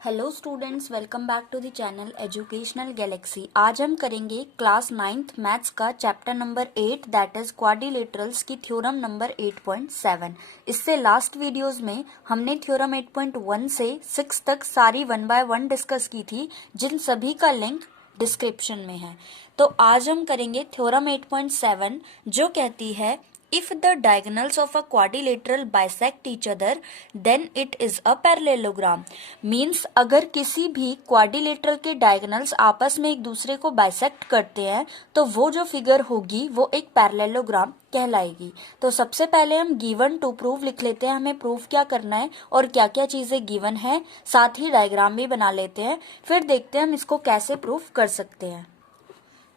Hello students, welcome back to the channel educational galaxy. आज हम करेंगे क्लास 9th मैथ्स का chapter number 8 that is quadrilaterals की theorem number 8.7। इससे last videos में हमने थ्योरम 8.1 से 6 तक सारी 1 बाय 1 डिस्कस की थी, जिन सभी का लिंक डिस्क्रिप्शन में है। तो आज हम करेंगे थ्योरम 8.7 जो कहती है if the diagonals of a quadrilateral bisect each other then it is a parallelogram। Means अगर किसी भी क्वाड्रिलेटरल के डायगोनल्स आपस में एक दूसरे को बाइसेक्ट करते हैं तो वो जो फिगर होगी वो एक पैरेललोग्राम कहलाएगी। तो सबसे पहले हम गिवन टू प्रूव लिख लेते हैं, हमें प्रूव क्या करना है और क्या क्या चीजें गिवन है, साथ ही डायग्राम भी बना लेते हैं, फिर देखते हैं हम इसको कैसे प्रूव कर सकते हैं।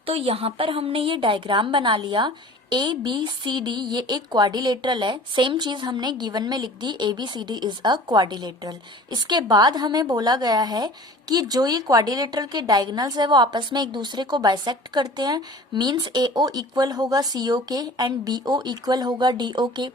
तो यहाँ पर हमने ये डायग्राम बना लिया। ए बी सी डी ये एक क्वाड्रिलेटरल है, सेम चीज हमने गिवन में लिख दी, A B C D is a quadrilateral. इसके बाद हमें बोला गया है कि जो ये क्वाड्रिलेटरल के डायगोनल्स है वो आपस में एक दूसरे को बाइसेक्ट करते हैं। मींस ए ओ इक्वल होगा सी ओ के एंड बी ओ इक्वल होगा डी ओ के।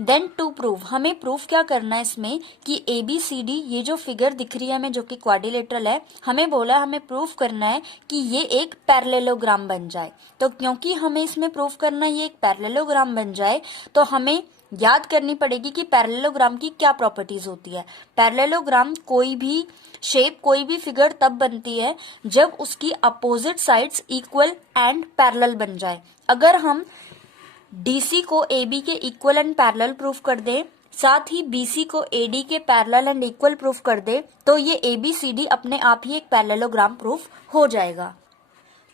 देन टू प्रूव, हमें प्रूफ क्या करना है इसमें कि ए बी सी डी ये जो फिगर दिख रही है हमें जो कि क्वाड्रिलेटरल है, हमें बोला हमें प्रूफ करना है कि ये एक पैरेललोग्राम बन जाए। तो क्योंकि हमें इसमें प्रूफ करना है ये एक पैरेललोग्राम बन जाए तो हमें याद करनी पड़ेगी कि पैरेललोग्राम की क्या प्रॉपर्टीज होती है। पैरेललोग्राम कोई भी शेप, कोई भी फिगर तब बनती है जब उसकी opposite sides equal and parallel बन जाए। अगर हम डीसी को एबी के इक्वल एंड पैरेलल प्रूफ कर दें, साथ ही बीसी को एडी के पैरेलल एंड इक्वल प्रूफ कर दे तो ये एबीसीडी अपने आप ही एक पैरेललोग्राम प्रूफ हो जाएगा।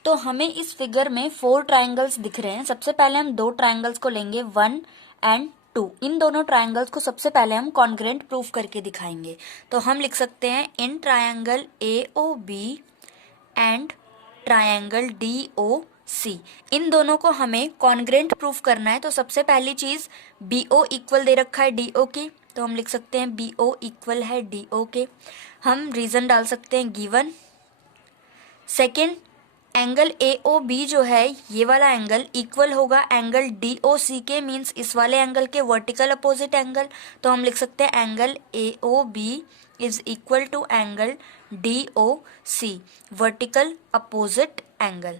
तो हमें इस फिगर में 4 ट्रायंगल्स दिख रहे हैं। सबसे पहले हम 2 ट्रायंगल्स को लेंगे 1 एंड 2। इन दोनों ट्रायंगल्स को सबसे पहले हम कॉन्ग्रुएंट प्रूफ करके दिखाएंगे। तो हम लिख सकते हैं in triangle AOB and triangle DOC, इन दोनों को हमें कॉन्ग्रुएंट प्रूफ करना है। तो सबसे पहली चीज BO इक्वल दे रखा है DO के, तो हम लिख सकते हैं BO इक्वल है DO के। हम रीजन डाल सकते हैं गिवन। सेकेंड, एंगल AOB जो है ये वाला एंगल इक्वल होगा एंगल DOC के, मीन्स इस वाले एंगल के वर्टिकल अपोजिट एंगल। तो हम लिख सकते हैं angle AOB is equal to angle DOC, vertical opposite angle.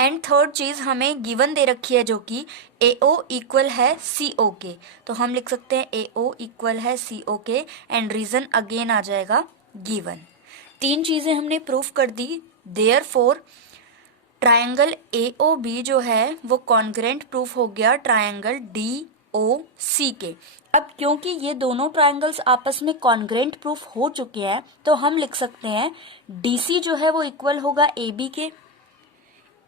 And third चीज हमें गिवन दे रखी है जो कि AO इक्वल है CO के, तो हम लिख सकते हैं AO इक्वल है CO के एंड रीजन अगेन आ जाएगा गिवन। 3 चीजें हमने प्रूफ कर दी, देयरफॉर ट्रायंगल AOB जो है वो कॉन्ग्रुएंट प्रूफ हो गया ट्रायंगल DOC के। अब क्योंकि ये दोनों ट्रायंगल्स आपस में कॉन्ग्रुएंट प्रूफ हो चुके हैं तो हम लिख सकते हैं DC जो है वो इक्वल होगा AB के।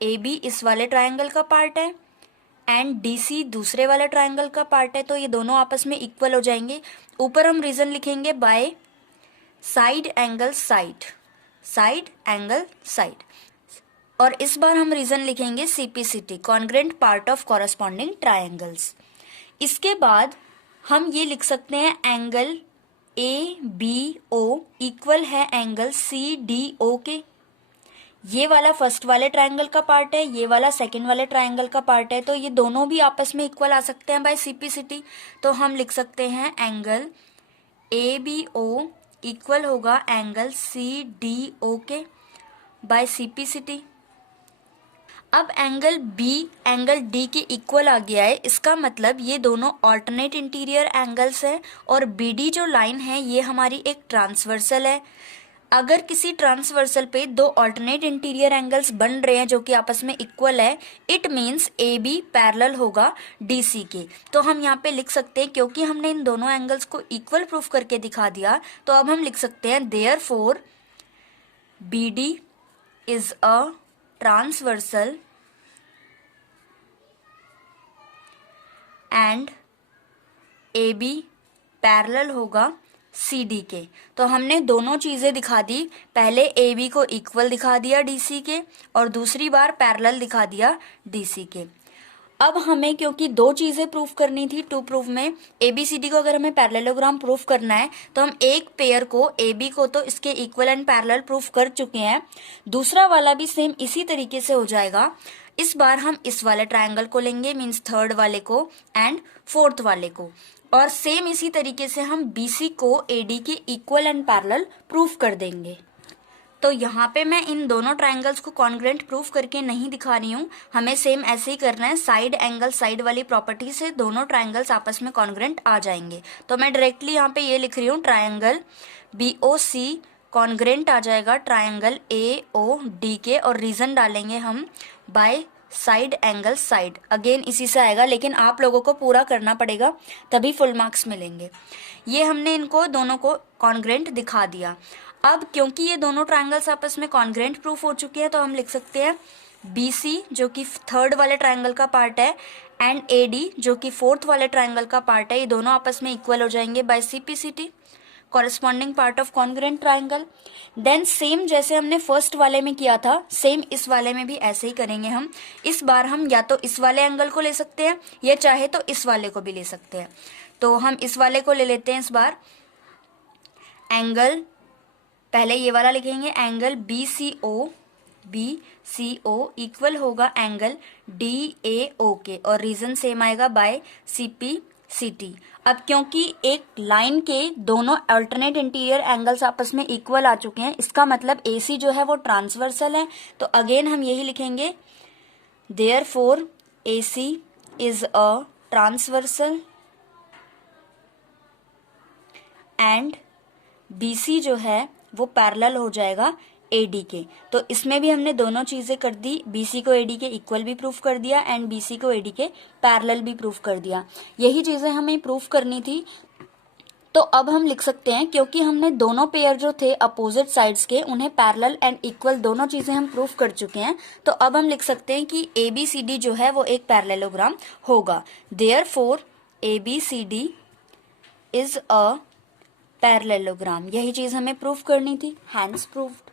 AB इस वाले ट्रायंगल का पार्ट है एंड DC दूसरे वाले ट्रायंगल का पार्ट है, तो ये दोनों आपस में इक्वल हो जाएंगे। ऊपर हम रीजन लिखेंगे by side angle side, side angle side, और इस बार हम रीजन लिखेंगे CPCT, congruent part of corresponding triangles. इसके बाद हम ये लिख सकते हैं एंगल ABO इक्वल है एंगल CDO के। ये वाला फर्स्ट वाले ट्रायंगल का पार्ट है, ये वाला सेकंड वाले ट्रायंगल का पार्ट है, तो ये दोनों भी आपस में इक्वल आ सकते हैं बाय CPCT। तो हम लिख सकते हैं एंगल ABO इक्वल होगा एंगल CDO के बाय CPCT। अब एंगल B एंगल D के इक्वल आ गया है, इसका मतलब ये दोनों ऑल्टरनेट इंटीरियर एंगल्स हैं और BD जो लाइन है ये हमारी एक ट्रांसवर्सल है। अगर किसी ट्रांसवर्सल पे 2 ऑल्टरनेट इंटीरियर एंगल्स बन रहे हैं जो कि आपस में इक्वल है, इट मीन्स AB पैरेलल होगा DC के। तो हम यहाँ पे लिख सकते हैं, क्योंकि हमने इन दोनों एंगल्स को इक्वल प्रूफ करके दिखा दिया, तो अब हम लिख सकते हैं therefore BD is a transversal and AB parallel होगा CD के। तो हमने दोनों चीजें दिखा दी, पहले AB को इक्वल दिखा दिया DC के और दूसरी बार पैरेलल दिखा दिया DC के। अब हमें क्योंकि 2 चीजें प्रूफ करनी थी, टू प्रूफ में ABCD को अगर हमें पैरेललोग्राम प्रूफ करना है तो हम एक पेयर को AB को तो इसके इक्वल एंड पैरेलल प्रूफ कर चुके हैं, दूसरा वाला भी सेम इसी तरीके से हो जाएगा। इस बार हम इस वाले ट्रायंगल को लेंगे, मीन्स थर्ड वाले को एंड फोर्थ वाले को। और सेम इसी तरीके से हम BC को AD के इक्वल एंड पैरेलल प्रूफ कर देंगे। तो यहाँ पे मैं इन दोनों ट्रायंगल्स को कॉन्ग्रुएंट प्रूफ करके नहीं दिखा रही हूँ, हमें सेम ऐसे ही करना है। साइड एंगल साइड वाली प्रॉपर्टी से दोनों ट्रायंगल्स आपस में कॉन्ग्रुएंट आ जाएंगे। तो मैं डायरेक्टली यहाँ पे ये लिख रही हूँ, ट्रायंगल BOC कॉन्ग्रुएंट आ जाएगा ट्रायंगल AOD के, और रीजन डालेंगे हम by side angle side. Again इसी से आएगा, लेकिन आप लोगों को पूरा करना पड़ेगा तभी फुल मार्क्स मिलेंगे। ये हमने इनको दोनों को कॉन्ग्रुएंट दिखा दिया। अब क्योंकि ये दोनों ट्रायंगल्स आपस में कॉन्ग्रुएंट प्रूफ हो चुके हैं, तो हम लिख सकते हैं BC जो कि थर्ड वाले ट्रायंगल का पार्ट है एंड AD जो कि फोर्थ वाले ट्रायंगल का पार्ट है, ये दोनों आपस में इक्वल हो जाएंगे by CPCT, corresponding part of congruent triangle. Then same जैसे हमने फर्स्ट वाले में किया था, सेम इस वाले में भी ऐसे ही करेंगे हम। इस बार हम या तो इस वाले एंगल को ले सकते हैं या चाहे तो इस वाले को भी ले सकते हैं। तो हम इस वाले को ले लेते हैं इस बार। एंगल पहले ये वाला लिखेंगे, एंगल BCO इक्वल होगा एंगल DAO के, और रीजन सेम आएगा बाय CPCT। अब क्योंकि एक लाइन के दोनों अल्टरनेट इंटीरियर एंगल्स आपस में इक्वल आ चुके हैं, इसका मतलब AC जो है वो ट्रांसवर्सल है। तो अगेन हम यही लिखेंगे, therefore AC is a transversal and BC जो है वो पैरेलल हो जाएगा AD के। तो इसमें भी हमने दोनों चीजें कर दी, BC को AD के इक्वल भी प्रूफ कर दिया एंड BC को AD के पैरेलल भी प्रूफ कर दिया। यही चीजें हमें प्रूफ करनी थी। तो अब हम लिख सकते हैं, क्योंकि हमने दोनों पेयर जो थे अपोजिट साइड्स के, उन्हें पैरेलल एंड इक्वल दोनों चीजें हम प्रूफ कर चुके हैं। तो अब हम लिख सकते हैं कि ABCD जो है वो एक पैरेललोग्राम होगा। Therefore ABCD is a parallelogram. यही चीज हमें प्रूफ करनी थी, हैंस प्रूफ्ड।